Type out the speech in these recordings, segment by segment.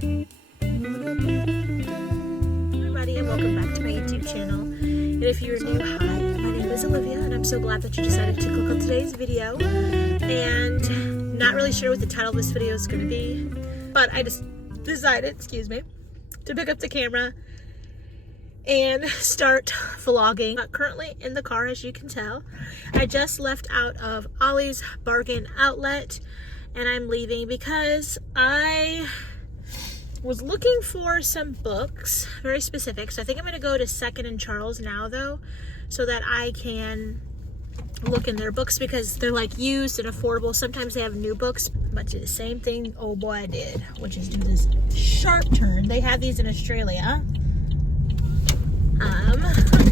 Everybody, and welcome back to my YouTube channel. And if you're new, hi, my name is Olivia, and I'm so glad that you decided to click on today's video. And not really sure what the title of this video is going to be, but I just decided, to pick up the camera and start vlogging. I'm currently in the car, as you can tell. I just left out of Ollie's Bargain Outlet, and I'm leaving because I was looking for some books, very specific. So I think I'm gonna go to 2nd and Charles now though, so that I can look in their books because they're like used and affordable. Sometimes they have new books, but do the same thing, oh boy I did, which is do this sharp turn. They have these in Australia,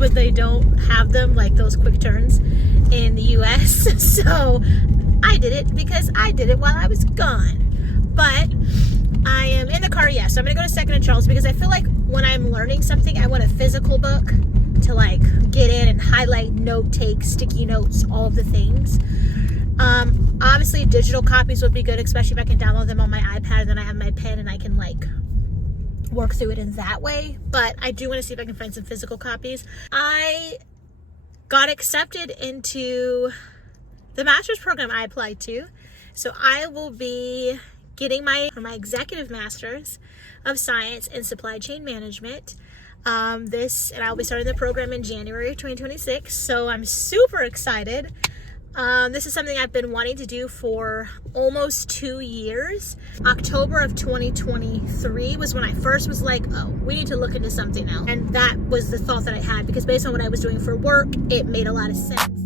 but they don't have them, like those quick turns, in the US. So I did it because I did it while I was gone. But I am in the car, yes. So I'm gonna go to 2nd and Charles because I feel like when I'm learning something, I want a physical book to like get in and highlight, note take, sticky notes, all of the things. Obviously digital copies would be good, especially if I can download them on my iPad and then I have my pen and I can like work through it in that way. But I do want to see if I can find some physical copies. I got accepted into the master's program I applied to, so I will be getting my executive master's of science in supply chain management. And I'll be starting the program in January of 2026, so I'm super excited. This is something I've been wanting to do for almost 2 years. October of 2023 was when I first was like, oh, we need to look into something else. And that was the thought that I had because based on what I was doing for work, it made a lot of sense.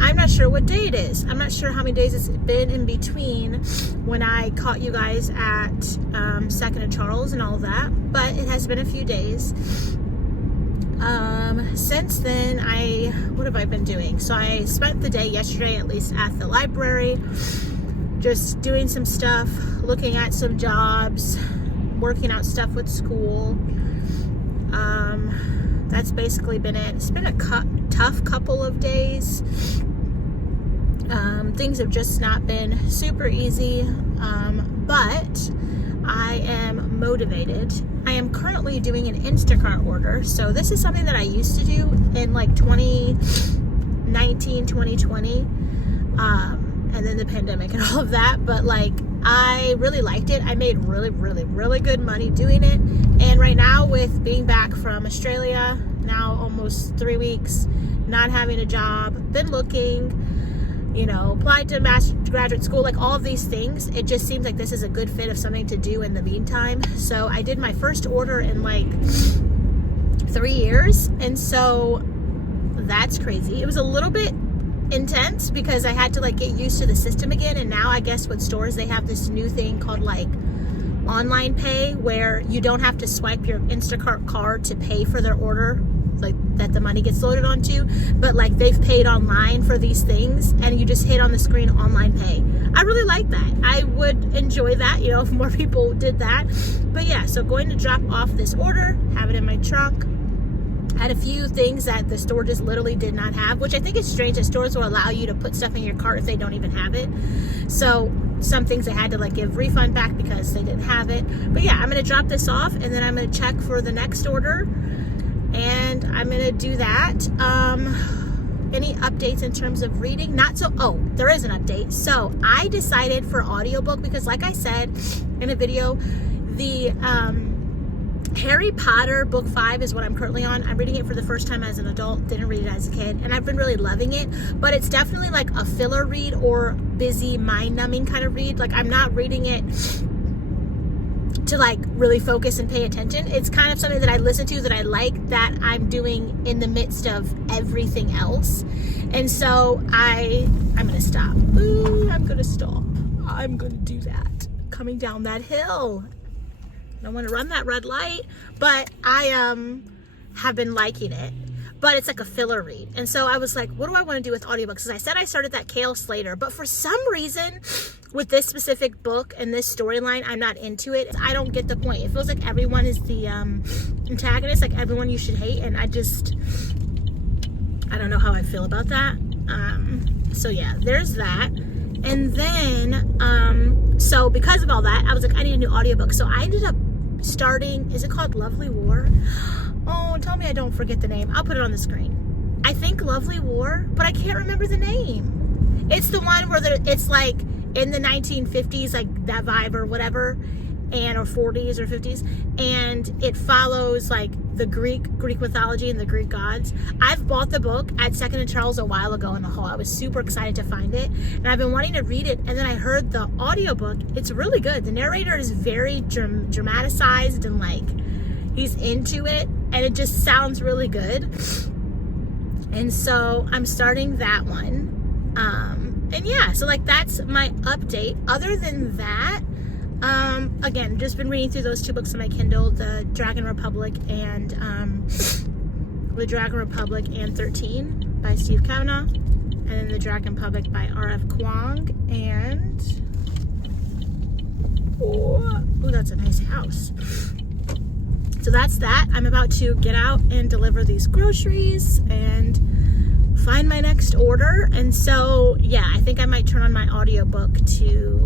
I'm not sure what day it is. I'm not sure how many days it's been in between when I caught you guys at 2nd and Charles and all that, but it has been a few days. Since then, what have I been doing? So I spent the day yesterday, at least at the library, just doing some stuff, looking at some jobs, working out stuff with school. That's basically been it. It's been a tough couple of days. Things have just not been super easy, but I am motivated. I am currently doing an Instacart order. So this is something that I used to do in like 2019, 2020, and then the pandemic and all of that. But like, I really liked it. I made really good money doing it. And right now, with being back from Australia, now almost 3 weeks, not having a job, been looking, applied to graduate school, like all of these things, it just seems like this is a good fit of something to do in the meantime. So I did my first order in like 3 years, and so that's crazy. It was a little bit intense because I had to like get used to the system again, and now I guess with stores they have this new thing called like online pay, where you don't have to swipe your Instacart card to pay for their order, like that the money gets loaded onto, but like they've paid online for these things and you just hit on the screen online pay. I really like that. I would enjoy that, if more people did that. But yeah, so going to drop off this order, have it in my trunk. Had a few things that the store just literally did not have, which I think is strange that stores will allow you to put stuff in your cart if they don't even have it. So some things I had to like give refund back because they didn't have it. But yeah, I'm going to drop this off and then I'm going to check for the next order, and I'm going to do that. Any updates in terms of reading? There is an update. So I decided for audiobook because like I said in a video, the Harry Potter book 5 is what I'm currently on. I'm reading it for the first time as an adult, didn't read it as a kid, and I've been really loving it, but it's definitely like a filler read or busy mind-numbing kind of read. Like I'm not reading it to like really focus and pay attention. It's kind of something that I listen to that I like, that I'm doing in the midst of everything else. And so I'm gonna stop. Ooh, I'm gonna stop. I'm gonna do that. Coming down that hill. I don't want to run that red light, but I have been liking it. But it's like a filler read. And so I was like, what do I want to do with audiobooks? Because I said I started that Kale Slater, but for some reason with this specific book and this storyline, I'm not into it. I don't get the point. It feels like everyone is the antagonist, like everyone you should hate. And I don't know how I feel about that. So yeah, there's that. And then, so because of all that, I was like, I need a new audiobook. So I ended up starting, is it called Lovely War? Oh, tell me I don't forget the name. I'll put it on the screen. I think Lovely War, but I can't remember the name. It's the one where it's like in the 1950s, like that vibe or whatever, and or 40s or 50s, and it follows like the Greek mythology and the Greek gods. I've bought the book at Second and Charles a while ago in the hall. I was super excited to find it, and I've been wanting to read it, and then I heard the audiobook. It's really good. The narrator is very dramatized and like he's into it, and it just sounds really good. And so I'm starting that one. And yeah, so like that's my update. Other than that, again, just been reading through those two books on my Kindle, The Dragon Republic and 13 by Steve Kavanaugh, and then The Dragon Republic by R.F. Kwong, and oh, that's a nice house. So that's that. I'm about to get out and deliver these groceries and find my next order. And so yeah, I think I might turn on my audiobook to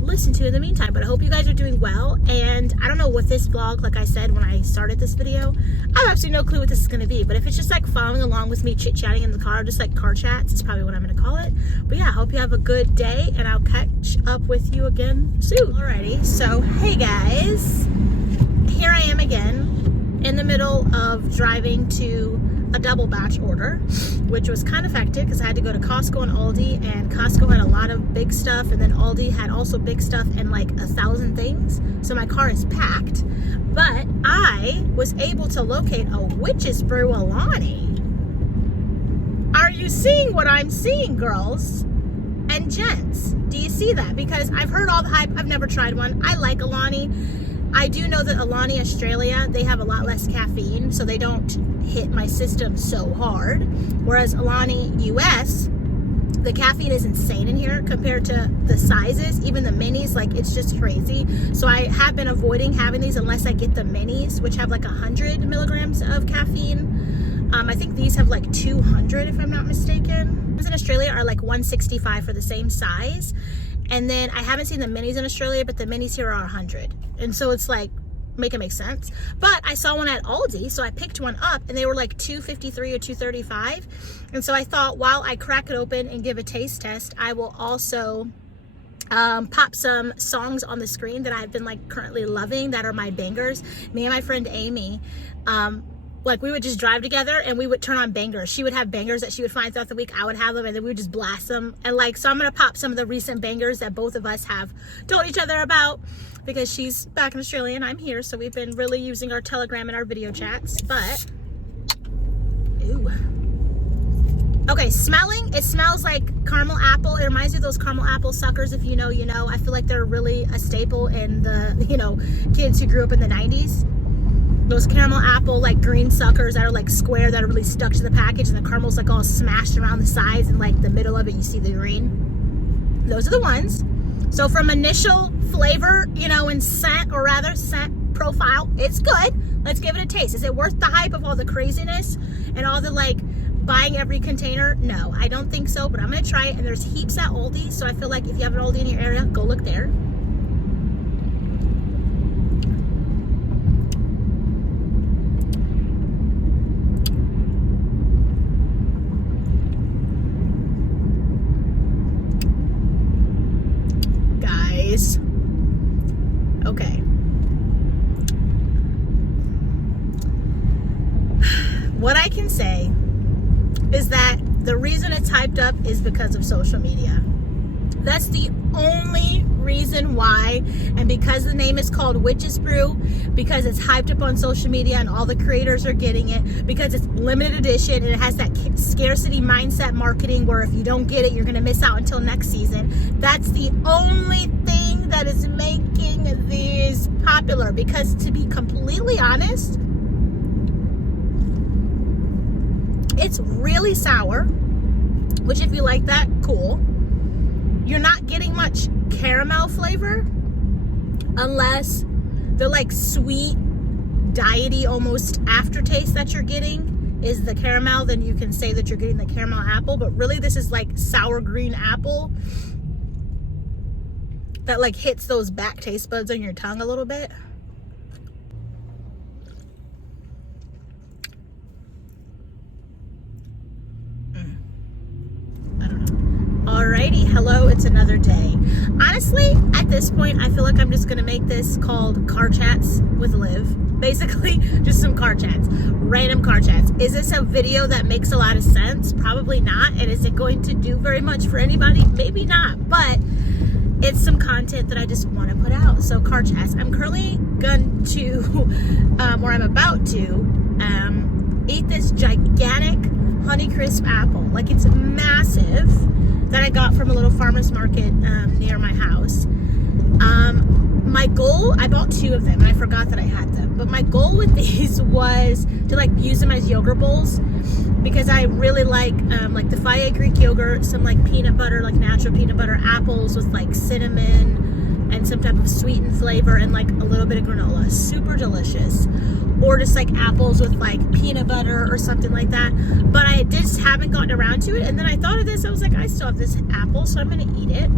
listen to in the meantime. But I hope you guys are doing well. And I don't know what this vlog, like I said when I started this video, I have absolutely no clue what this is going to be. But if it's just like following along with me chit-chatting in the car, just like car chats, it's probably what I'm going to call it. But yeah, I hope you have a good day, and I'll catch up with you again soon. Alrighty, so hey guys, here I am again in the middle of driving to a double batch order, which was kind of hectic because I had to go to Costco and Aldi, and Costco had a lot of big stuff, and then Aldi had also big stuff and like 1,000 things. So my car is packed, but I was able to locate a witch's brew Alani. Are you seeing what I'm seeing, girls and gents? Do you see that? Because I've heard all the hype. I've never tried one. I like Alani. I do know that Alani Australia, they have a lot less caffeine, so they don't hit my system so hard. Whereas Alani US, the caffeine is insane in here compared to the sizes, even the minis, like it's just crazy. So I have been avoiding having these unless I get the minis, which have like 100 milligrams of caffeine. I think these have like 200 if I'm not mistaken. These in Australia are like 165 for the same size. And then I haven't seen the minis in Australia, but the minis here are 100. And so it's like, make it make sense. But I saw one at Aldi, so I picked one up, and they were like $2.53 or $2.35. And so I thought, while I crack it open and give a taste test, I will also pop some songs on the screen that I've been like currently loving, that are my bangers. Me and my friend Amy, like we would just drive together and we would turn on bangers. She would have bangers that she would find throughout the week. I would have them, and then we would just blast them. And like, so I'm going to pop some of the recent bangers that both of us have told each other about, because she's back in Australia and I'm here. So we've been really using our Telegram and our video chats. But, ooh. Okay, smelling, it smells like caramel apple. It reminds me of those caramel apple suckers. If you know, you know. I feel like they're really a staple in the, you know, kids who grew up in the 90s. Those caramel apple like green suckers that are like square, that are really stuck to the package, and the caramel's like all smashed around the sides, and like the middle of it you see the green. Those are the ones. So from initial flavor, you know, and scent, or rather scent profile, it's good. Let's give it a taste. Is it worth the hype of all the craziness and all the like buying every container? No, I don't think so, but I'm gonna try it. And there's heaps at Aldi, so I feel like if you have an Aldi in your area, go look there. Okay. What I can say is that the reason it's hyped up is because of social media. That's the only reason why. And because the name is called Witch's Brew, because it's hyped up on social media and all the creators are getting it, because it's limited edition and it has that scarcity mindset marketing where if you don't get it, you're going to miss out until next season. That's the only thing that is making these popular. Because to be completely honest, it's really sour, which if you like that, cool. You're not getting much caramel flavor unless the like sweet, diety almost aftertaste that you're getting is the caramel. Then you can say that you're getting the caramel apple, but really this is like sour green apple that like hits those back taste buds on your tongue a little bit. Alrighty, hello, it's another day. Honestly, at this point, I feel like I'm just gonna make this called Car Chats with Liv. Basically, just some car chats, random car chats. Is this a video that makes a lot of sense? Probably not. And is it going to do very much for anybody? Maybe not, but it's some content that I just want to put out. So car chats. I'm currently going to, or I'm about to, eat this gigantic Honeycrisp apple. Like, it's massive, that I got from a little farmer's market near my house. My goal, I bought 2 of them and I forgot that I had them, but my goal with these was to like use them as yogurt bowls, because I really like the Faya Greek yogurt, some like peanut butter, like natural peanut butter, apples with like cinnamon and some type of sweetened flavor, and like a little bit of granola. Super delicious. Or just like apples with like peanut butter or something like that. But I just haven't gotten around to it. And then I thought of this. I was like, I still have this apple, so I'm going to eat it.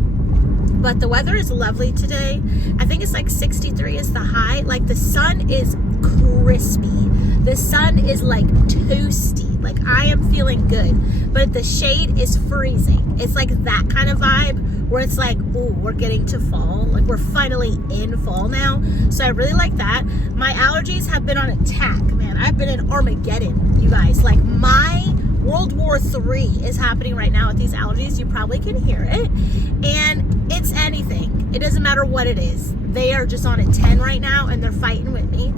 But the weather is lovely today. I think it's like 63 is the high. Like the sun is crispy. The sun is like toasty. Like I am feeling good. But the shade is freezing. It's like that kind of vibe where it's like, ooh, we're getting to fall. Like we're finally in fall now. So I really like that. My allergies have been on attack, man. I've been in Armageddon, you guys. Like my World War III is happening right now with these allergies. You probably can hear it. And it's anything. It doesn't matter what it is. They are just on a 10 right now and they're fighting with me.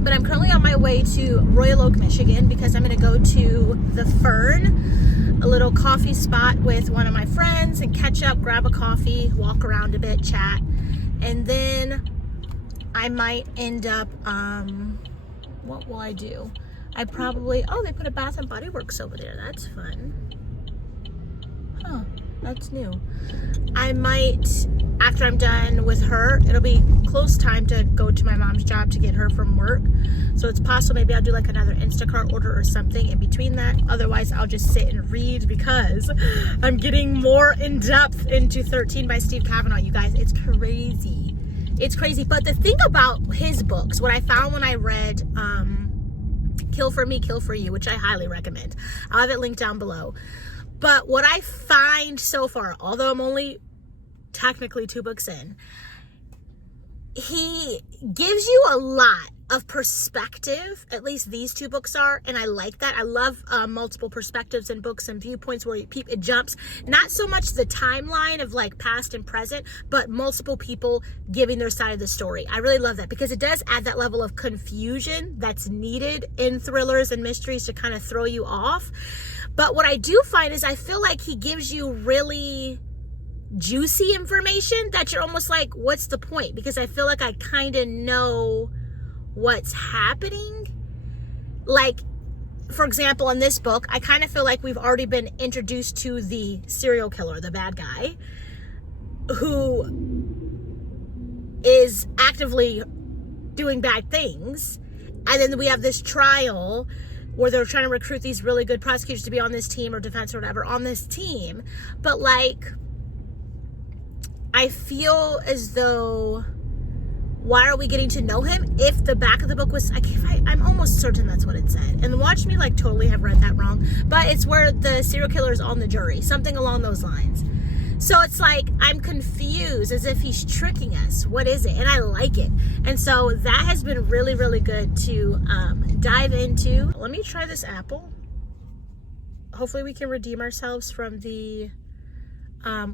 But I'm currently on my way to Royal Oak, Michigan, because I'm going to go to the Fern, a little coffee spot with one of my friends, and catch up, grab a coffee, walk around a bit, chat. And then I might end up, what will I do? I probably, oh, they put a Bath and Body Works over there. That's fun. Huh, that's new. I might, after I'm done with her, it'll be close time to go to my mom's job to get her from work. So it's possible maybe I'll do like another Instacart order or something in between that. Otherwise, I'll just sit and read, because I'm getting more in depth into 13 by Steve Kavanaugh, you guys. It's crazy. It's crazy. But the thing about his books, what I found when I read, Kill for Me, Kill for You, which I highly recommend. I'll have it linked down below. But what I find so far, although I'm only technically 2 books in, he gives you a lot of perspective. At least these 2 books are, and I like that. I love multiple perspectives in books and viewpoints where it jumps. Not so much the timeline of like past and present, but multiple people giving their side of the story. I really love that, because it does add that level of confusion that's needed in thrillers and mysteries to kind of throw you off. But what I do find is I feel like he gives you really juicy information that you're almost like, what's the point? Because I feel like I kind of know what's happening. Like, for example, in this book, I kind of feel like we've already been introduced to the serial killer, the bad guy, who is actively doing bad things. And then we have this trial where they're trying to recruit these really good prosecutors to be on this team, or defense or whatever, on this team. But like, I feel as though, why are we getting to know him if the back of the book was, I'm almost certain that's what it said. And watch me like totally have read that wrong. But it's where the serial killer is on the jury, something along those lines. So it's like, I'm confused, as if he's tricking us. What is it? And I like it. And so that has been really, really good to dive into. Let me try this apple. Hopefully we can redeem ourselves from the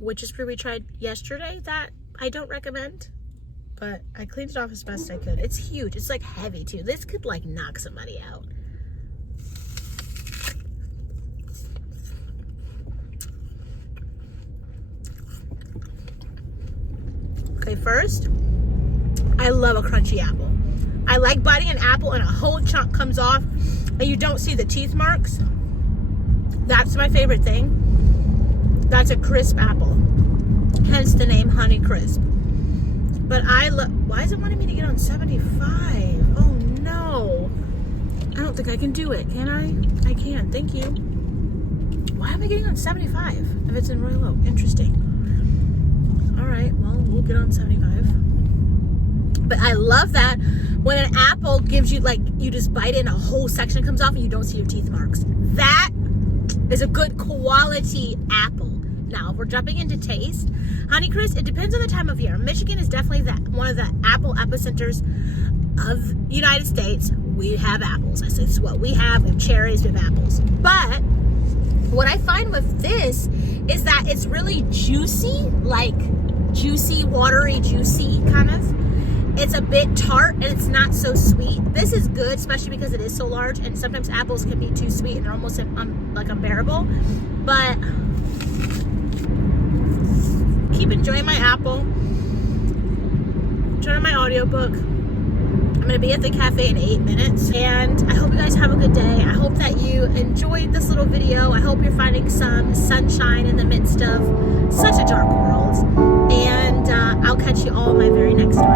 which is brew we tried yesterday that I don't recommend, but I cleaned it off as best I could. It's huge. It's like heavy too. This could like knock somebody out. Okay, first, I love a crunchy apple. I like biting an apple and a whole chunk comes off and you don't see the teeth marks. That's my favorite thing. That's a crisp apple. Hence the name Honey Crisp. But I love, why is it wanting me to get on 75? Oh no. I don't think I can do it, can I? I can, thank you. Why am I getting on 75 if it's in really low? Interesting. All right, well, we'll get on 75. But I love that when an apple gives you, like, you just bite it and a whole section comes off and you don't see your teeth marks. That is a good quality apple. Now, if we're jumping into taste, Honeycrisp, it depends on the time of year. Michigan is definitely one of the apple epicenters of the United States. We have apples. I said, it's what we have. We have cherries, we have apples. But what I find with this is that it's really juicy, like juicy, watery, juicy kind of. It's a bit tart and it's not so sweet. This is good, especially because it is so large, and sometimes apples can be too sweet and they're almost like unbearable. But keep enjoying my apple. Turn on my audiobook. I'm gonna be at the cafe in 8 minutes, and I hope you guys have a good day. I hope that you enjoyed this little video. I hope you're finding some sunshine in the midst of such a dark world, and I'll catch you all in my very next one.